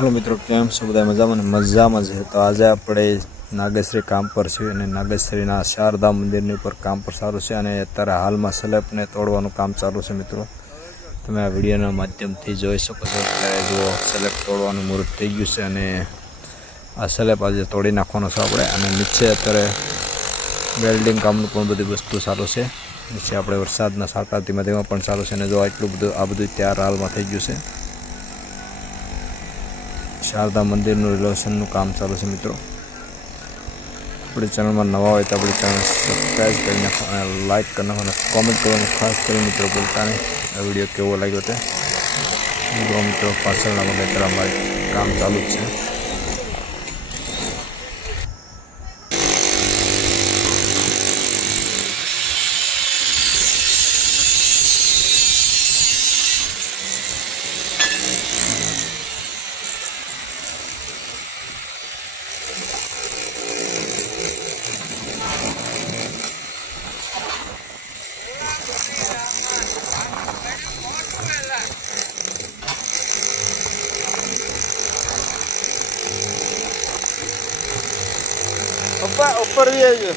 Hello मित्रों, केम छो बधा मजामां छे। तो आज आपणे नागेश्री काम पर छे अने नागेश्रीना शारदा मंदिरनी पर काम पर चालू छे अने अत्यारे हालमां स्लेबने तोड़वानुं काम चालू छे। मित्रों, तमे आ विडियोना माध्यमथी जोई शको छो के जो स्लेब तोड़वानुं मुहूर्त थई गयुं छे अने आ स्लेब आज तोड़ी नाखवानो छे आपणे। अने नीचे अत्यारे वेल्डिंग कामनुं पण बधी वस्तु चालू छे। नीचे आपणे वरसादना साटा धीमे धीमे पण चालू छे अने जो आटલું બધું આ બધું तैयार हालमां थई गयुं छे। शारदा मंदिर रिनोवेशन काम चालू है। मित्रों, अपनी चैनल में नवा हो तो अपनी चैनल सब्सक्राइब कर नाखो, लाइक कर नाखो, कॉमेंट करने खास कर मित्रों बोलता नहीं आ वीडियो केवो लाग्यो ते। मित्रों पाछळना भागे अमारे काम चालू है। ऊपर भी है जो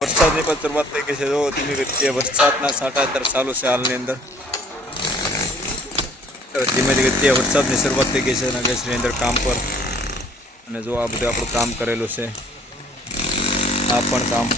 वरसादनी पण शुरुआत थई गई है। जो धीमी गतिए वरसादना साटा अत्यारे चालू है। हालनी अंदर धीमे गतिए वरसादनी शुरुआत थई गई है नागेश्री अंदर काम पर। अने जो आ बधुं आपणुं काम करेलुं छे आ पण काम